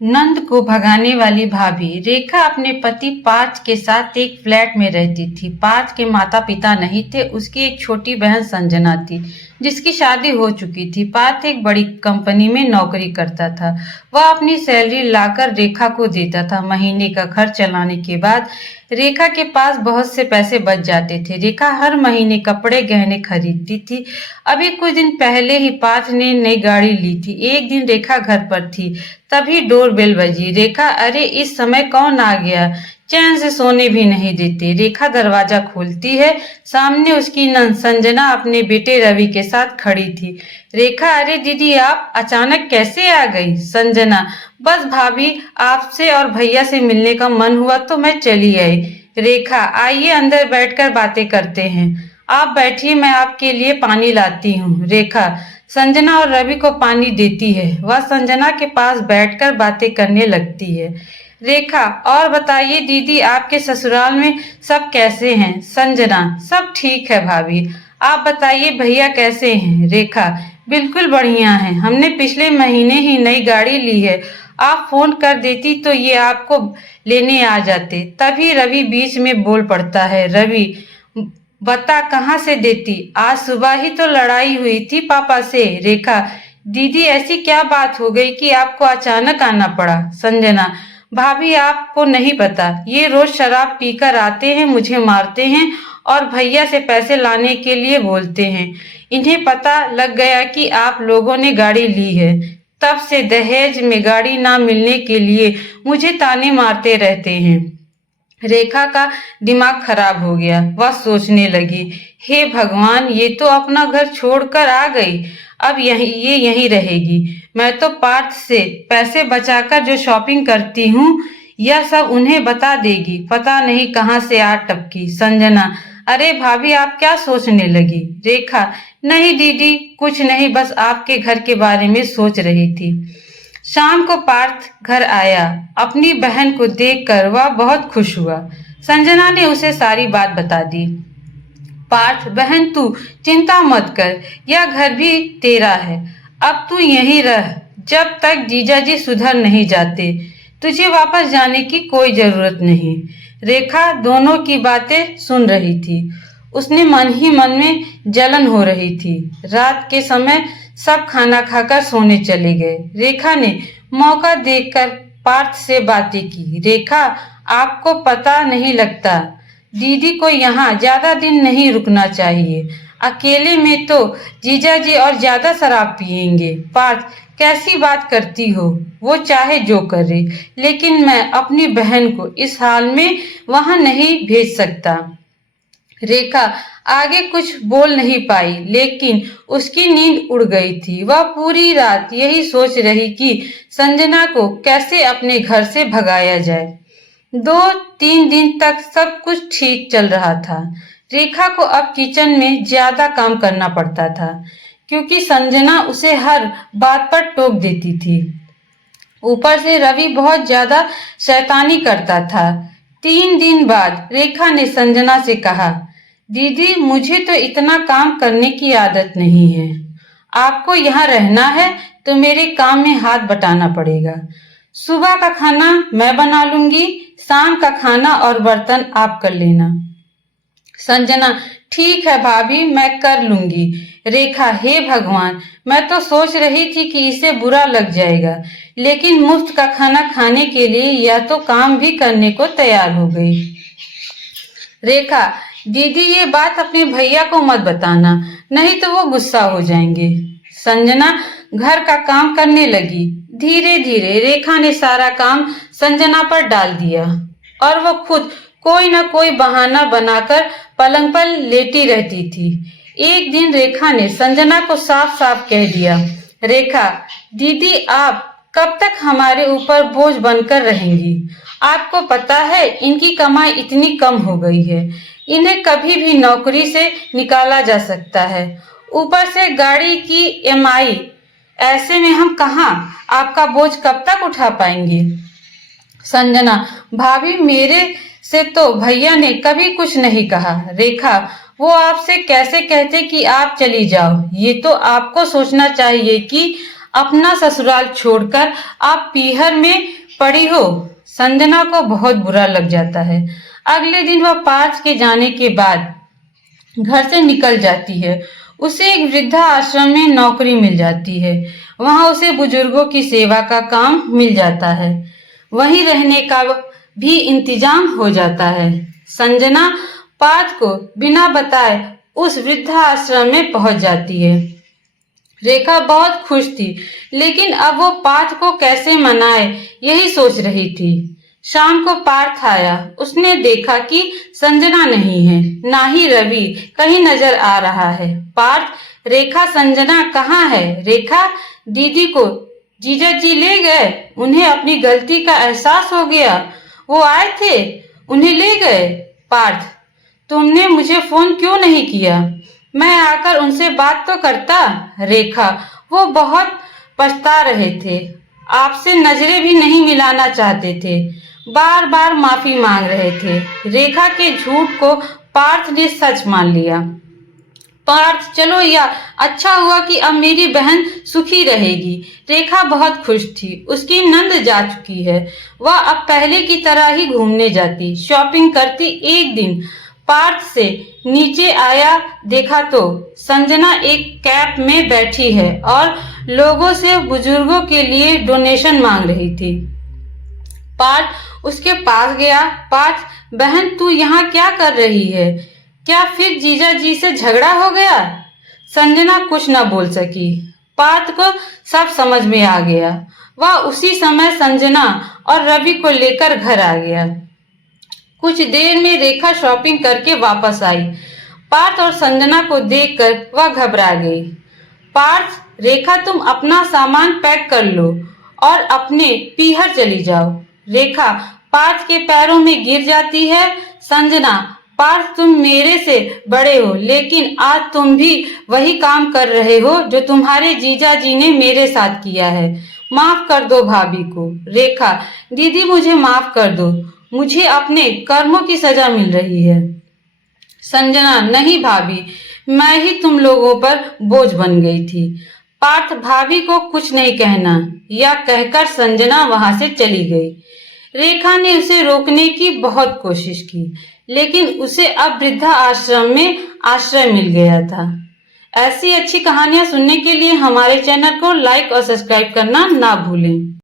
नंद को भगाने वाली भाभी रेखा अपने पति पार्थ के साथ एक फ्लैट में रहती थी। पार्थ के माता पिता नहीं थे, उसकी एक छोटी बहन संजना थी जिसकी शादी हो चुकी थी। पार्थ एक बड़ी कंपनी में नौकरी करता था। वह अपनी सैलरी लाकर रेखा को देता था। महीने का खर्च चलाने के बाद रेखा के पास बहुत से पैसे बच जाते थे। रेखा हर महीने कपड़े गहने खरीदती थी। अभी कुछ दिन पहले ही पार्थ ने नई गाड़ी ली थी। एक दिन रेखा घर पर थी, तभी डोरबेल बजी। रेखा, अरे इस समय कौन आ गया? चैन से सोने भी नहीं देते। रेखा दरवाजा खोलती है, सामने उसकी नंद संजना अपने बेटे रवि के साथ खड़ी थी। रेखा, अरे दीदी आप अचानक कैसे आ गई? संजना, बस भाभी आपसे और भैया से मिलने का मन हुआ तो मैं चली आई। रेखा, आइए अंदर बैठकर बातें करते हैं। आप बैठिए, मैं आपके लिए पानी लाती हूँ। रेखा संजना और रवि को पानी देती है। वह संजना के पास बैठकर बातें करने लगती है। रेखा, और बताइए दीदी आपके ससुराल में सब कैसे हैं? संजना, सब ठीक है भाभी। आप बताइए भैया कैसे हैं? रेखा, बिल्कुल बढ़िया हैं। हमने पिछले महीने ही नई गाड़ी ली है। आप फोन कर देती तो ये आपको लेने आ जाते। तभी रवि बीच में बोल पड़ता है। रवि, बता कहाँ से देती? आज सुबह ही तो लड़ाई हुई थी पापा से। रेखा, दीदी ऐसी क्या बात हो गई कि आपको अचानक आना पड़ा? संजना, भाभी आपको नहीं पता, ये रोज शराब पीकर आते हैं, मुझे मारते हैं और भैया से पैसे लाने के लिए बोलते हैं। इन्हें पता लग गया कि आप लोगों ने गाड़ी ली है, तब से दहेज में गाड़ी ना मिलने के लिए मुझे ताने मारते रहते हैं। रेखा का दिमाग खराब हो गया। वह सोचने लगी, हे भगवान, ये तो अपना घर छोड़कर आ गई। अब यहीं रहेगी। मैं तो पार्थ से पैसे बचाकर जो शॉपिंग करती हूँ यह सब उन्हें बता देगी। पता नहीं कहाँ से आ टपकी। संजना, अरे भाभी आप क्या सोचने लगी? रेखा, नहीं दीदी कुछ नहीं, बस आपके घर के बारे में सोच रही थी। शाम को पार्थ घर आया। अपनी बहन को देखकर वह बहुत खुश हुआ। संजना ने उसे सारी बात बता दी। पार्थ, बहन तू चिंता मत कर, यह घर भी तेरा है। अब तू यहीं रह जब तक जीजाजी सुधर नहीं जाते। तुझे वापस जाने की कोई जरूरत नहीं। रेखा दोनों की बातें सुन रही थी। उसने मन ही मन में जलन हो रही थी। रात के समय सब खाना खाकर सोने चले गए। रेखा ने मौका देखकर पार्थ से बातें की। रेखा, आपको पता नहीं लगता, दीदी को यहाँ ज्यादा दिन नहीं रुकना चाहिए। अकेले में तो जीजाजी और ज्यादा शराब पिएंगे। पार्थ, कैसी बात करती हो? वो चाहे जो करे, लेकिन मैं अपनी बहन को इस हाल में वहां नहीं भेज सकता। रेखा आगे कुछ बोल नहीं पाई, लेकिन उसकी नींद उड़ गई थी। वह पूरी रात यही सोच रही कि संजना को कैसे अपने घर से भगाया जाए। 2-3 दिन तक सब कुछ ठीक चल रहा था। रेखा को अब किचन में ज्यादा काम करना पड़ता था, क्योंकि संजना उसे हर बात पर टोक देती थी। ऊपर से रवि बहुत ज्यादा शैतानी करता था। 3 दिन बाद रेखा ने संजना से कहा, दीदी मुझे तो इतना काम करने की आदत नहीं है। आपको यहाँ रहना है तो मेरे काम में हाथ बटाना पड़ेगा। सुबह का खाना मैं बना लूंगी, शाम का खाना और बर्तन आप कर लेना। संजना, ठीक है भाभी, मैं कर लूंगी। रेखा, हे भगवान, मैं तो सोच रही थी कि इसे बुरा लग जाएगा, लेकिन मुफ्त का खाना खाने के लिए यह तो काम भी करने को तैयार हो गई। रेखा, दीदी ये बात अपने भैया को मत बताना, नहीं तो वो गुस्सा हो जाएंगे। संजना घर का काम करने लगी। धीरे धीरे रेखा ने सारा काम संजना पर डाल दिया और वो खुद कोई न कोई बहाना बनाकर पलंग पर लेटी रहती थी। एक दिन रेखा ने संजना को साफ साफ कह दिया, रेखा दीदी आप कब तक हमारे ऊपर बोझ बनकर रहेंगी? आपको पता है इनकी कमाई इतनी कम हो गई है, इन्हें कभी भी नौकरी से निकाला जा सकता है। ऊपर से गाड़ी की ईएमआई, ऐसे में हम कहाँ आपका बोझ कब तक उठा पाएंगे? संजना, भाभी मेरे से तो भैया ने कभी कुछ नहीं कहा। रेखा, वो आपसे कैसे कहते कि आप चली जाओ? ये तो आपको सोचना चाहिए कि अपना ससुराल छोड़कर आप पीहर में पड़ी हो। संजना को बहुत बुरा लग जाता है। अगले दिन वह पार्थ के जाने के बाद घर से निकल जाती है। उसे एक वृद्धा आश्रम में नौकरी मिल जाती है। वहां उसे बुजुर्गों की सेवा का काम मिल जाता है। वहीं रहने का भी इंतजाम हो जाता है। संजना पार्थ को बिना बताए उस वृद्धा आश्रम में पहुंच जाती है। रेखा बहुत खुश थी, लेकिन अब वो पार्थ को कैसे मनाए यही सोच रही थी। शाम को पार्थ आया। उसने देखा कि संजना नहीं है, ना ही रवि कहीं नजर आ रहा है। पार्थ, रेखा संजना कहाँ है? रेखा दीदी को जीजा जी ले गए। उन्हें अपनी गलती का एहसास हो गया। वो आए थे, उन्हें ले गए। पार्थ, तुमने मुझे फोन क्यों नहीं किया? मैं आकर उनसे बात तो करता। रेखा, वो बहुत पछता रहे थे, आपसे नजरें भी नहीं मिलाना चाहते थे, बार बार माफी मांग रहे थे। रेखा के झूठ को पार्थ ने सच मान लिया। पार्थ, चलो यह अच्छा हुआ कि अब मेरी बहन सुखी रहेगी। रेखा बहुत खुश थी। उसकी नंद जा चुकी है। वह अब पहले की तरह ही घूमने जाती, शॉपिंग करती। एक दिन पार्थ से नीचे आया, देखा तो संजना एक कैब में बैठी है और लोगों से बुजुर्गों के लिए डोनेशन मांग रही थी। पार्थ उसके पास गया। पार्थ, बहन तू यहाँ क्या कर रही है? क्या फिर जीजा जी से झगड़ा हो गया? संजना कुछ न बोल सकी। पार्थ को सब समझ में आ गया। वह उसी समय संजना और रवि को लेकर घर आ गया। कुछ देर में रेखा शॉपिंग करके वापस आई। पार्थ और संजना को देखकर वह घबरा गई। पार्थ, रेखा तुम अपना सामान पैक कर लो और अपने पीहर चली जाओ। रेखा पार्थ के पैरों में गिर जाती है। संजना, पार्थ तुम मेरे से बड़े हो, लेकिन आज तुम भी वही काम कर रहे हो जो तुम्हारे जीजा जी ने मेरे साथ किया है। माफ कर दो भाभी को। रेखा, दीदी मुझे माफ कर दो, मुझे अपने कर्मों की सजा मिल रही है। संजना, नहीं भाभी, मैं ही तुम लोगों पर बोझ बन गई थी। पार्थ, भाभी को कुछ नहीं कहना, यह कहकर संजना वहां से चली गई। रेखा ने उसे रोकने की बहुत कोशिश की, लेकिन उसे अब वृद्धा आश्रम में आश्रय मिल गया था। ऐसी अच्छी कहानियां सुनने के लिए हमारे चैनल को लाइक और सब्सक्राइब करना ना भूलें।